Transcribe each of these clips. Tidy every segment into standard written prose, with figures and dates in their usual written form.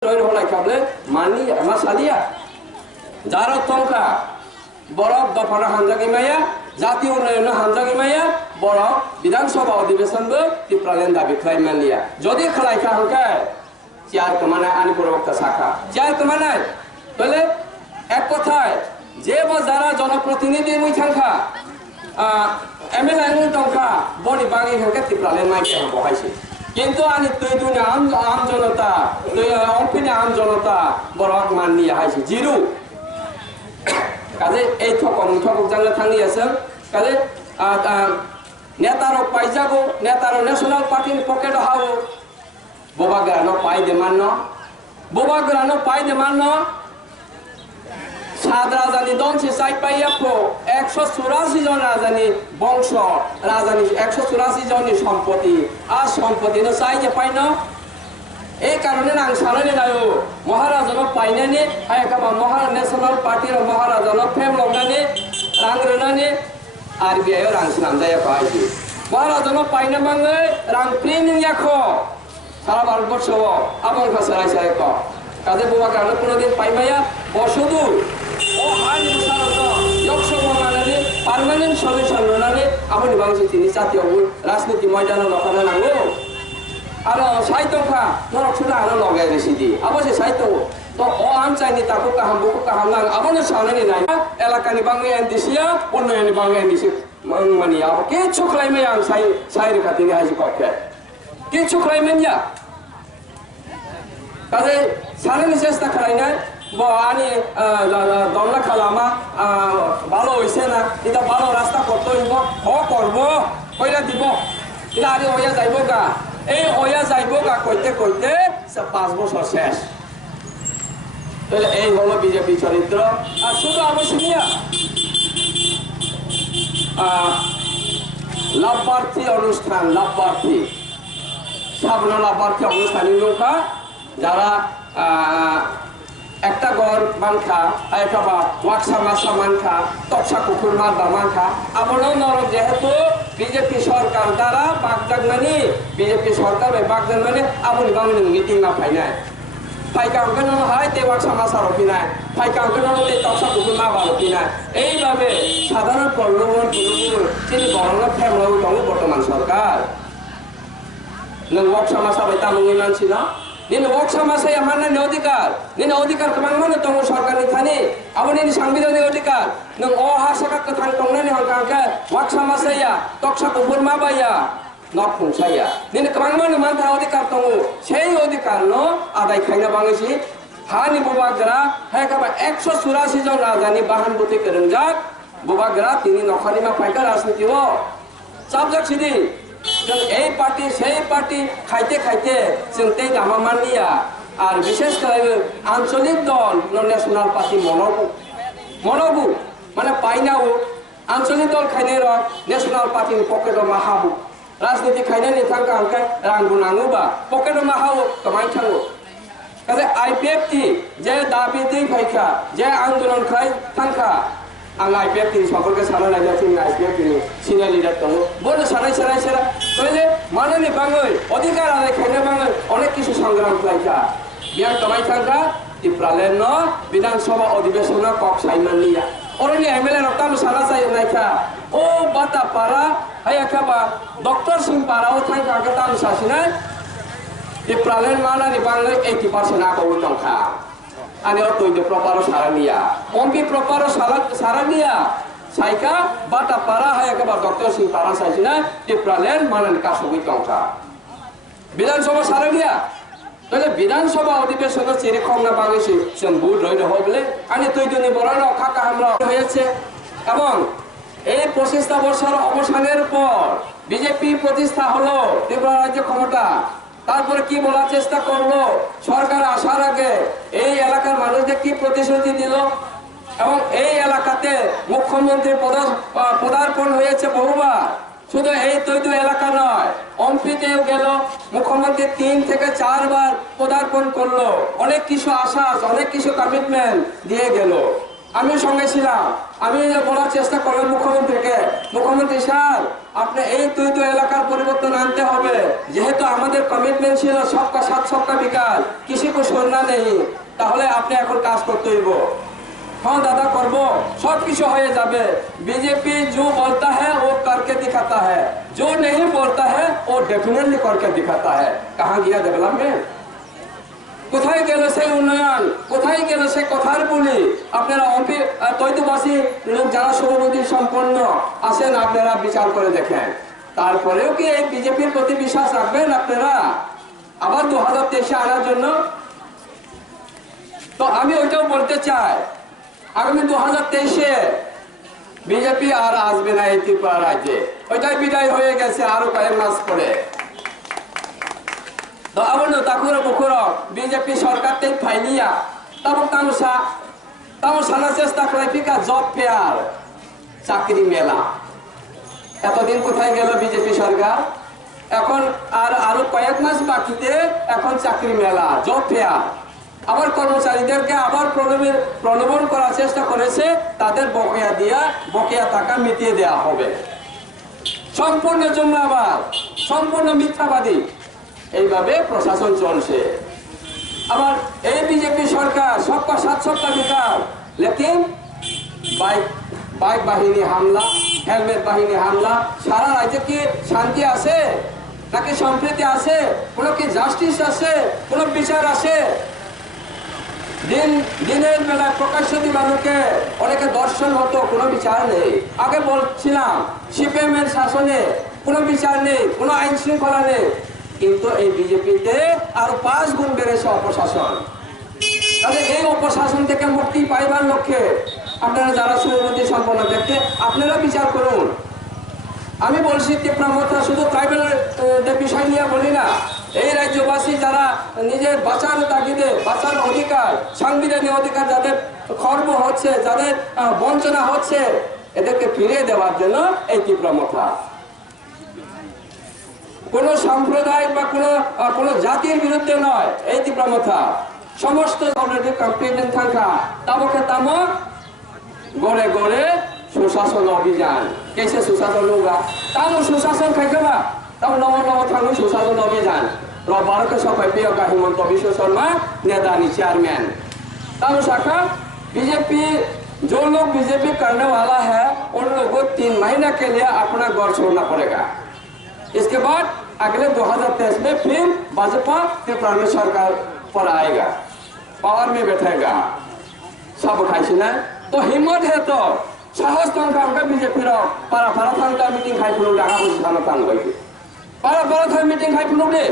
mani masalia jarot tongka borok dafara hanjagi maya jatiyo unnayona hanjagi maya borok বিধান সভা অধিবেশনবো টিপ্রালেন দাবি খাইমান লিয়া যদি খালাইখা হংকা চেয়ার কমানা আনি প্রবক্তা শাখা চেয়ার কমানাই তাহলে এক কথায় যে বা যারা জনপ্রতিনিধি মুই থাকা এমএলএ মুই টংকা বনি বাঙি হংকা টিপ্রালেন মাইকে বহাইছে কিন্তু আনি তুই দুনিয়া আম জনতা তুই অম্পিনে আম জনতা বরক মান নিয়ে হাইছে জিরু কাজে এই ঠকক জানলে থাঙ্গি আছে কাজে নেতারও পাই যাব নেতারও ন্যাশনাল পার্টির পকেট হাও বোবাগ্রানো পাই দে মান্য বোবাগ্রানো পাই দে মান্য সাত রাজানি দংশে সাই পাইয়াপ্রো 184 জন রাজানি বংশ রাজানি 184 জনের সম্পত্তি আর সম্পত্তি না চাই যে পাই না এই কারণে আং সানানি নাও মহারাজানো পাইনানি হায়কাবা ন্যাশনাল পার্টির মহারাজানো ফেম লগানি রাং রনানি আরবিআই রাং সামজায়া পাইছি মহারাজানো পাইনা মাঙ্গে রাং প্রিমিয়াম ইয়াখো সারা ভারতবর্ষ আবং খাসারাই সাই ক কাজে বোবাগ্রানো কোনদিন পাইমায়া বসদু ও হাই মুসারত লোকসভা মানানি পার্মানেন্ট সলিউশন রনানি আপনি বাংলাদেশ তিনি জাতীয় রাজনীতি ময়দানে লখানা নাঙ্গো আর সাহিত্যখা নরক সুরা আরো লগাই বেশি দি অবশ্যই সাহিত্য তো ও আম চাইনি তাকে কাহাম বুকু কাহাম নাং আপনি সামনে নাই এলাকানি বাংলা এনডিসিয়া উন্নয়নি বাংলা এনডিসি মানে আবার কিছু খাইমে আম সাই রেখা তিনি হাইছি কক্ষে কিছু খাইমেন যা কাজে সামনে চেষ্টা খাই নাই আনি দমলা খালামা ভালো হয়েছে না এটা ভালো রাস্তা করতে হইব করব কইরা দিব এটা আরে হইয়া যাইব গা এই হইয়া যাইব গা কইতে কইতে 5 বছর শেষ তাহলে এই হলো বিজেপি চরিত্র আর শুধু আবশ্যকীয় লাভপ্রার্থী অনুষ্ঠান লাভপ্রার্থী সাবনা লাভপ্রার্থী অনুষ্ঠানের নৌকা যারা একটা গড় মানখা একটা বা ওয়াকসা মাসা মানখা তপসা কুকুর মারবা মানখা আমরাও নরক যেহেতু বিজেপি সরকার দ্বারা বাগদান মানে বিজেপি সরকার বাগদান মানে আপনি বাংলা মিটিং না পাই নাই ফাইকা অঙ্কন হয় তে ওয়াকসা মাসা রপি নাই ফাইকা অঙ্কন হলে তপসা কুকুর মারবা রপি নাই এইভাবে সাধারণ প্রলোভন তিনি বরং ফেমলাও দङ বর্তমান সরকার নং ওয়াকসা মাসা বাই তামুঙ্গি মানসি না নিন ওয়াকসা মাসাই আমার না অধিকার নিন অধিকার কমাং মানে তং সরকারনি থানি আপনি নি সাংবিধানিক অধিকার নং ও হাসাকা কথান টংনানি হংকাকে ওয়াকসা মাসাইয়া তকসা কুপুর মাবাইয়া নট খুংসাইয়া নিন কমাং মানে মানতা অধিকার তং সেই অধিকার ন আদায় খাইনা বাংলাদেশি হানি বোবাগ্রা হায়কাবা 184 জন রাজানি বাহানবুতি করঞ্জাক বোবাগ্রা তিনি নখারিমা পাইকা রাজনীতি ও সাবজেক্ট সিদি এই পার্টি সেই পার্টি খাইতে খাইতে চিন্তাই দামা মানিয়া আর বিশেষ করে আঞ্চলিক দল ন্যাশনাল পার্টি মনবু মানে পাইনাও আঞ্চলিক দল খাইনে রক ন্যাশনাল পার্টির পকেট মাহাবু রাজনীতি খাইনে নি থাকা হাঙ্কায় রাঙ্গু নাঙ্গুবা পকেট মাহাবু কমাই থাঙ্গু কাজে আইপিএফটি যে দাবি দিই ফাইখা যে আন্দোলন খাই থাকা आं आईपीएफ তিনি সকলকে সামনে রাখা তিনি আইপিএফ তিনি সিনিয়র লিডার দङ বলে সারাই কইলে মাননি বাঙাই অধিকার আদায় খাইনে বাঙাই অনেক কিছু সংগ্রাম খাইখা বিয়ান কমাই থাকা টিপ্রালেন ন বিধানসভা অধিবেশন কক সাইমান নিয়া অরনি এমএলএ রক্তাম সারা চাই নাইখা ও বাতা পারা হায়াখাবা ডক্টর সিং পারাও থাকা আগে তাম সাসিনা টিপ্রালেন মানানি বাঙাই 80% আকৌ টংখা ani oto ide proparo sarania ompi proparo sarania saika bata para haya ke doktor sing para saisina tipralen manan kasubui tongka বিধানসভা sarania তাহলে বিধানসভা অধিবেশন চিরে খংনা বাংলাদেশে সম্বু রইল হবলে ani তৈদনি বড়ানো খাকা আমরা হয়েছে এবং এই 25 বছর অবসানের পর বিজেপি প্রতিষ্ঠা হলো ত্রিপুরা রাজ্য ক্ষমতা তারপরে কি বলার চেষ্টা করলো সরকার আসার আগে এই এলাকার মানুষদের কি প্রতিশ্রুতি দিল এবং এই এলাকাতে মুখ্যমন্ত্রী পদার্পণ হয়েছে বহুবার শুধু এই তৈরি এলাকা নয় অম্পিতেও গেল মুখ্যমন্ত্রী 3 থেকে 4 বার পদার্পণ করলো অনেক কিছু আশ্বাস অনেক কিছু কমিটমেন্ট দিয়ে গেল আমি সঙ্গে ছিলাম। আমি বলার চেষ্টা করলাম মুখ্যমন্ত্রীকে, মুখ্যমন্ত্রী স্যার আপনি এই তুই এলাকার পরিবর্তন আনতে হবে, যেহেতু আমাদের কমিটমেন্ট ছিল সবকা সাথ সবকা বিকাশ, কিসি কো छोड़ना নেই, তাহলে আপনি এখন কাজ করতে হইব। হ্যাঁ দাদা করব, सब কিছু হয়ে যাবে। बीजेपी जो बोलता है वो करके दिखाता है, जो नहीं बोलता है वो डेफिनेटली करके दिखाता है। कहाँ गया डेवलपमेंट? কোথায় গেল সেই উন্নয়ন? কোথায় গেল সেই কথার বলি? আপনারা তৈতবাসী লোক যারা সৌরভী সম্পন্ন আছেন, আপনারা বিচার করে দেখেন। তারপরেও কি এই বিজেপির প্রতি বিশ্বাস রাখবেন আপনারা আবার 2023 আনার জন্য? তো আমি ওইটাও বলতে চাই, আগামী 2023-এ বিজেপি আর আসবে না এই ত্রিপুরা রাজ্যে। ওইটাই বিদায় হয়ে গেছে আরো কয়েক মাস পরে। তো আবার তাকুর বুকুর বিজেপি সরকার থেকে ফাইলিয়া তারপর তামসানা চেষ্টা করে পিকা জব ফেয়ার চাকরি মেলা। এতদিন কোথায় গেল বিজেপি সরকার? এখন আরো কয়েক মাস বাকিতে এখন চাকরি মেলা, জব ফেয়ার। আবার কর্মচারীদেরকে আবার প্রলোভন করার চেষ্টা করেছে, তাদের বকেয়া টাকা মিটিয়ে দেওয়া হবে। সম্পূর্ণ জুমলাবাদ, সম্পূর্ণ মিথ্যাবাদী। এইভাবে প্রশাসন চলছে। আবার এই বিজেপি সরকার সবকা সাথ সবকা বিকাশ, লেকিন বাইক বাহিনী হামলা, হেলমেট বাহিনী হামলা। সারা রাজ্যে কি শান্তি আছে নাকি সম্প্রীতি আছে? কোনো কি জাস্টিস আছে? কোনো বিচার আছে? দিনের বেলায় প্রকাশ্য দিবালোকে অনেকে দর্শন হতো, কোনো বিচার নেই। আগে বলছিলাম সিপিএম এর শাসনে কোনো বিচার নেই, কোনো আইন শৃঙ্খলা নেই। কিন্তু এই বিজেপিতে আরো 5 গুণ বেড়েছে অপশাসন। তাহলে এই অপশাসন থেকে মুক্তি পাইবার লক্ষ্যে আপনারা যারা সুবিধা সম্পন্ন ব্যক্তি, আপনারা বিচার করুন। আমি বলছি তীব্রমতা শুধু ট্রাইবেলের বিষয় নিয়ে বলি না, এই রাজ্যবাসী যারা নিজের বাঁচার তাগিদে, বাঁচার অধিকার, সাংবিধানিক অধিকার যাদের খর্ব হচ্ছে, যাদের বঞ্চনা হচ্ছে, এদেরকে ফিরিয়ে দেওয়ার জন্য এই তীব্রমতা। কোন সম্প্রদায় বা কোন জাতির বিরুদ্ধে নয় এই তীব্রমতা। সমস্ত অলরেডি কমপ্লিটেন্ট থাকা তাবকে তামো গড়ে গড়ে সুশাসন অভিযান। कैसे सुशासन होगा? तामो सुशासन खाइखबा तामो नव थांगो सुशासन अभियान। रबार के सफाई का हिमंत विश्व शर्मा नेतानी चेयरमैन। तामो शाखा बीजेपी, जो लोग बीजेपी करने वाला है उन लोगों को 3 महीने के लिए अपना घर छोड़ना पड़ेगा। इसके बाद अगले 2023 में फिर भाजपा त्रिपुरा में सरकार पर आएगा, पावर में बैठेगा। सब खाई ना तो हिम्मत है तो साहस तंका बीजेपी पारा थांका मीटिंग खाई फुलू डाका बुझाना तान गई पारा था मीटिंग खाई फुलू दे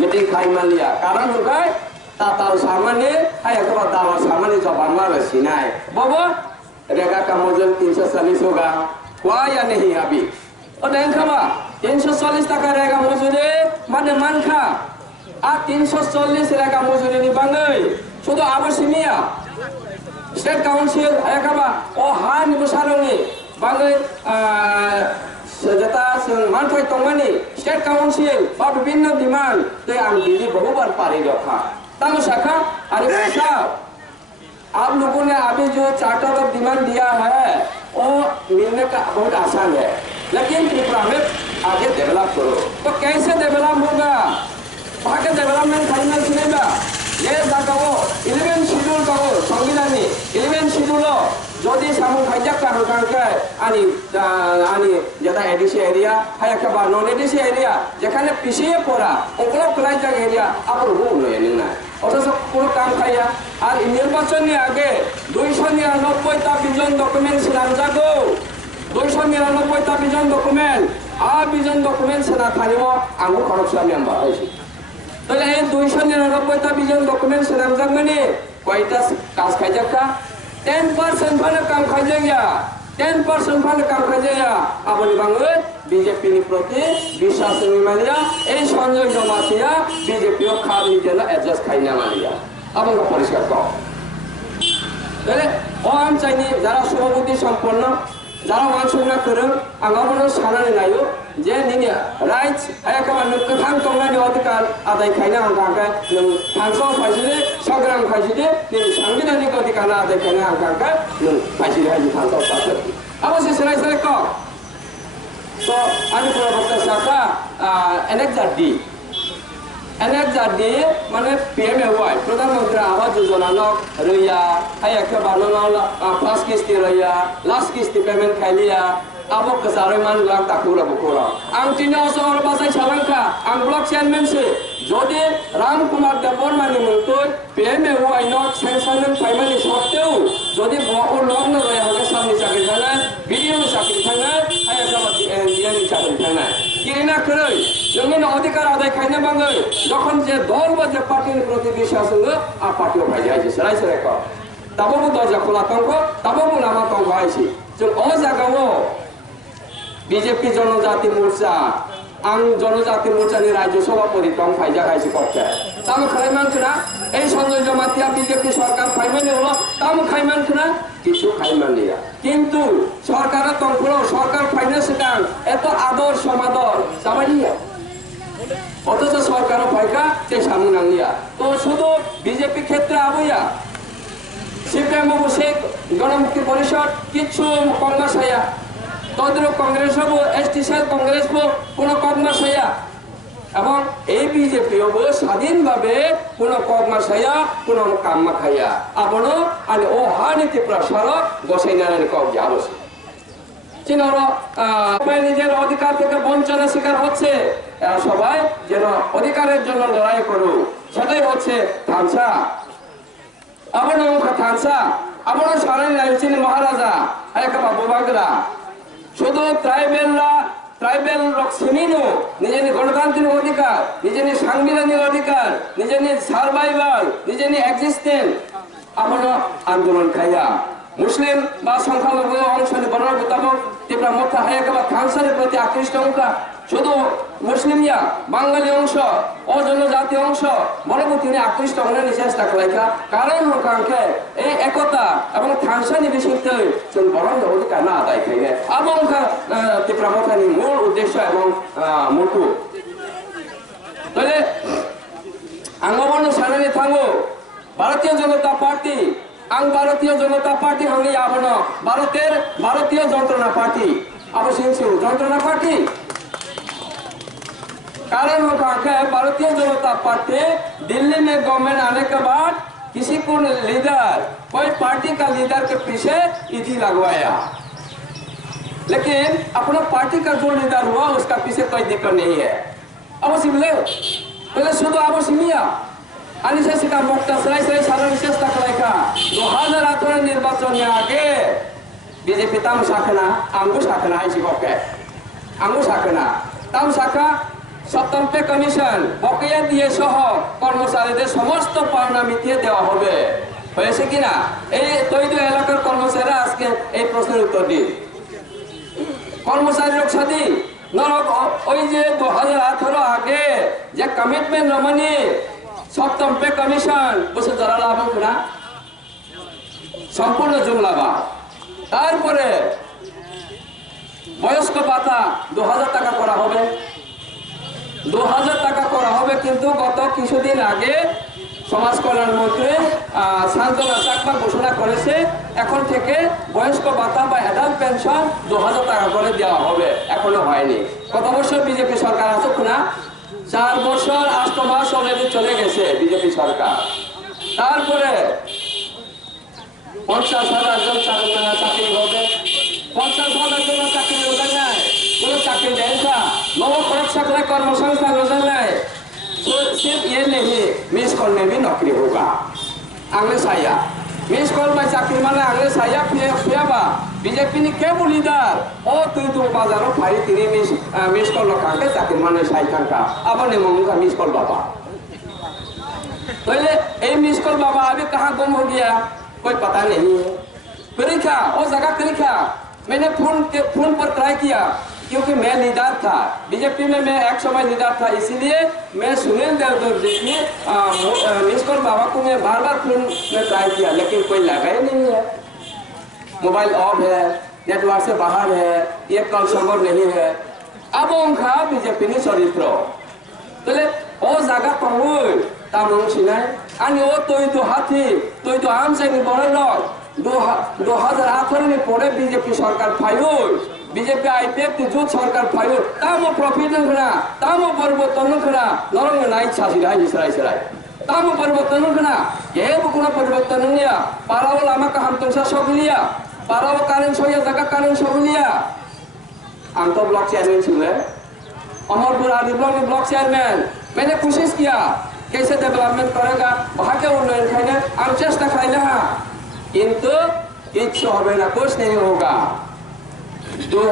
मीटिंग खाई मान लिया। कारण होगा ताताल सामान्य है एक बार दावा सामान्य जब हमारा सीना है बाबा रेगा का मौजूद 340 होगा हुआ या नहीं अभी? और नहीं खबा 340 टका रहेगा मजूरी माने मान खा आ 340 रहेगा मजूरी नहीं बांगई शुद्ध आवश्यमिया स्टेट काउंसिल एकाबा ओ हान बुसारंगी बांगई जता मानथाय तंगमानी स्टेट काउंसिल बा विभिन्न डिमांड तो आं दिल्ली बहुबार पारी रखा तंग शाखा अरे साहब आप लोगों ने अभी जो चार्टर ऑफ डिमांड दिया है वो मिलने का बहुत आसान है, लेकिन त्रिपुरा में आगे डेवलप करो। तो कैसे डेवलप होगा? वहाँ के डेवलपमेंट फाइनल सुनेगा ये जागो 11 शेड्यूल कहो संविधानी 11 शेड्यूल যদি সামু খাইজাক কারণ কারণকে আনি যেটা এডিসি এরিয়া হয় একেবারে নন এডিসি এরিয়া যেখানে পিছিয়ে পড়া ওগুলো প্রাইজাক এরিয়া আবার উন্নয়ন না অথচ কোনো কাম খাইয়া। আর নির্বাচনের আগে 299টা ভিজন ডকুমেন্ট নামজাগো 299টা ভিজন ডকুমেন্ট ভিজন ডকুমেন্ট না থাকব আমি খরচা মেম্বার হয়েছি। তাহলে এই 299টা ভিজন ডকুমেন্ট নামজাগ মানে কয়টা কাজ খাইজাকা 10% फाने काम खाइजेगा 10% फाने काम खाइजेगा अपनी बांगे बीजेपी नि प्रति विश्वास निमालिया এই সংযোগ জমাতিয়া বিজেপি ও খালি জেলা অ্যাডজাস্ট খাইনা মালিয়া আপনি পরিষ্কার কর। তাহলে ওম চাইনি যারা সভাপতি সম্পন্ন যারা মানসুনা করেন আগামী সানানি নাইও जे निनि राइट्स एकेबारे नों गोथां दंनायनि अधिकार आदाय खायनो हांखांखाय नों फांसन फायसिदि संग्राम फायसिदि निनि सांबिधानिक अधिकार आदाय खायनो हांखांखाय नों फायसिदि हायनि फांसन पासर अबश्य सेराय सेराय क तो आनि प्रवक्ता शाखा अनेक जाति माने PMAY प्रधानमंत्री आवास योजना न रैया हाय के बानन फर्स्ट किस्ती रैया लास्ट किस्ती पेमेंट खाइलिया अब कसारे मान लाख ताकुरा बकोरा आं तिनो सहर बासाय सालांखा आं ब्लक चेयरमैन से যদি रामकुमार देवबर्मानि मुंखौ PMAY न सेंसन फाइमानि सत्तेও যদি বড় লগ্ন রয়ে হবে সামনে চাকরি থানায় বিডিও চাকরি থানায় হায় के ডিএন চাকরি থানায় কিনা করে জমিন অধিকার আদায় খাইনা বাঙ্গে যখন যে দল বা যে পার্টির প্রতি বিশ্বাস হলো আর পার্টিও ভাই যাইছে সেরাই সেরাই কর তাবো দরজা খোলা তঙ্ক তাবো নামা তঙ্ক আইছি जों अ जागायाव बीजेपी जनजाति मोर्चा आं जनजाति मोर्चानि राज्य सभापति दं फायजागायसि करते ताम खायमानखोना এই সঞ্জয় জমাতিয়া বিজেপি সরকার ফাইমানি হলো তাম খাইমানখোনা কিছু খাইমানিয়া কিন্তু সরকারের তরফেও সরকার ফাইন্যান্স কাং এত আদর সমাদর সামানিয়া অথচ সরকার ফাইকা তে সামনে নাঙ্গিয়া তো শুধু বিজেপি ক্ষেত্রে আবইয়া সিপিএম বসে গণমুক্তি পরিষদ কিছু কংগ্রেস হইয়া তদ্রুপ কংগ্রেস হব এসটি সেল কংগ্রেস কোনো কংগ্রেস হইয়া এবং এই বিজেপি হব স্বাধীনভাবে কোনো কংগ্রেস হইয়া কোনো কাম্মা খাইয়া আপনো আর ও হানীতি প্রসারক গোসাই নারায়ণ কবজা অবশ্যই চিনারা নিজের অধিকার থেকে বঞ্চনার শিকার হচ্ছে এরা সবাই যেন অধিকারের জন্য লড়াই করুক সেটাই হচ্ছে থামসা abang muka tansa abang saran lain maharaja ayah ke babu bagra শুধু ট্রাইবেল রক্সিমিনো নিজের গণতান্ত্রিক অধিকার নিজের সাংবিধানিক অধিকার নিজের সার্ভাইভাল নিজের এক্সিস্টেন্স আমরা আন্দোলন খাইয়া মুসলিম বা সংখ্যালঘু অংশনি বর্ণ মোতাবেক তীব্র মথা হায় বা থানসারের প্রতি আকৃষ্ট অংশা শুধু মুসলিমিয়া বাঙালি অংশ ও জনজাতি অংশ বরং তিনি আকৃষ্ট হওয়ার চেষ্টা করেকা কারণ মুখাঙ্কে এই একতা এবং থানসানি বিষয়তে বরং অধিকার না আদায় খাইলে এবং তীব্র মথানি মূল উদ্দেশ্য এবং মোটু তাহলে আঙ্গবর্ণ সানানি থাঙ্গো ভারতীয় জনতা পার্টি আং ভারতীয় জনতা পার্টি হলে আবনো ভারতীয় যন্ত্রণা পার্টি অবশ্যই যন্ত্রণা পার্টি कारण भारतीय जनता पार्टी दिल्ली में गवर्नमेंट आने के बाद किसी को लीडर कोई पार्टी का लीडर के पीछे ईडी लगवाया लेकिन अपना पार्टी का जो लीडर हुआ उसका पीछे कोई दिक्कत नहीं है अवश्य मिले पहले शुद्ध अवश्य मिया अनिशा मुक्त सराय सारा विशेष तक 2018 निर्वाचन आगे बीजेपी ताम शाखना आंगू शाखना ऐसी बके आंगू शाखना ताम शाखा सप्तम पे कमिशन बकेया दिए सह कर्मचारी समस्त पाওনা মিটিয়ে দেওয়া হবে হয়েছে কিনা এই তৈরি এলাকার কর্মচারীরা আজকে এই প্রশ্নের উত্তর দিন কর্মচারীর সাথে নরক ওই যে 2018 আগে যে কমিটমেন্ট রমণী সপ্তম पे কমিশন বসে যারা লাভ না সম্পূর্ণ জুমলাবা তারপরে বয়স্ক ভাতা 2000 টাকা করা হবে 2000 টাকা করা হবে কিন্তু গত কিছুদিন আগে সমাজ কল্যাণ মন্ত্রী শান্তনা চাকমা ঘোষণা করেছে এখন থেকে বয়স্ক ভাতা বা অ্যাডাল্ট পেনশন 2000 টাকা করে দেওয়া হবে এখনো হয়নি কত বছর বিজেপি সরকার আছে না 4 বছর 8 মাস অলরেডি চলে গেছে বিজেপি সরকার তারপরে 50,000 জন চাকরি হবে 50,000 জন চাকরি হবে না কোনো চাকরি দেয় না नव खरब सकला कर्मसंस्थान योजना है सिर्फ ये नहीं मिस कॉल में भी नौकरी होगा आंग्ले साया मिस कॉल में चाकरी माने आंग्ले साया फिया बा बीजेपी ने क्या बोली दार ओ तू बाजारों फारी तीन मिस कॉल लगा के चाकरी माने साइथान का अब ने मंगा मिस कॉल बाबा पहले ये मिस कॉल बाबा अभी कहाँ गुम हो गया कोई पता नहीं है परीक्षा वो जगह परीक्षा मैंने फोन पर ट्राई किया क्योंकि मैं लीडर था बीजेपी में मैं एक समय लीडर था इसीलिए मैं सुनील देवधर जी की मिस कॉल बाबा को मैं बार फोन में ट्राई किया लेकिन कोई लगा ही नहीं है मोबाइल ऑफ है नेटवर्क से बाहर है ये कॉल संभव नहीं है abong kha BJP ni চরিত্র তাহলে ও জায়গা পাওই তা মনছি নাই আমি ও তুই হাতি তুই তো আমসাইনি বড় লোক 2018 ni পরে বিজেপি সরকার ফাইল বিজেপি আইপিএফ তি জোট সরকার ফাইল তামো প্রফিটন খনা তামো পরিবর্তন খনা নরং নাই ছাসি রাই ইসরাই ইসরাই তামো পরিবর্তন খনা কেবো কোনো পরিবর্তন নিয়া পারাও লামা কা হামতংসা সগলিয়া পারাও কারেন্ট সয়া জায়গা কারেন্ট সগলিয়া हम तो ब्लॉक चेयरमैन छुए अमरपुर आदि ब्लॉक चेयरमैन मैंने कोशिश किया कैसे डेवलपमेंट करेगा वहाँ के उन्नयन खाने हम चेष्टा खाइले हाँ किंतु इच्छा होगा ना कुछ नहीं होगा तो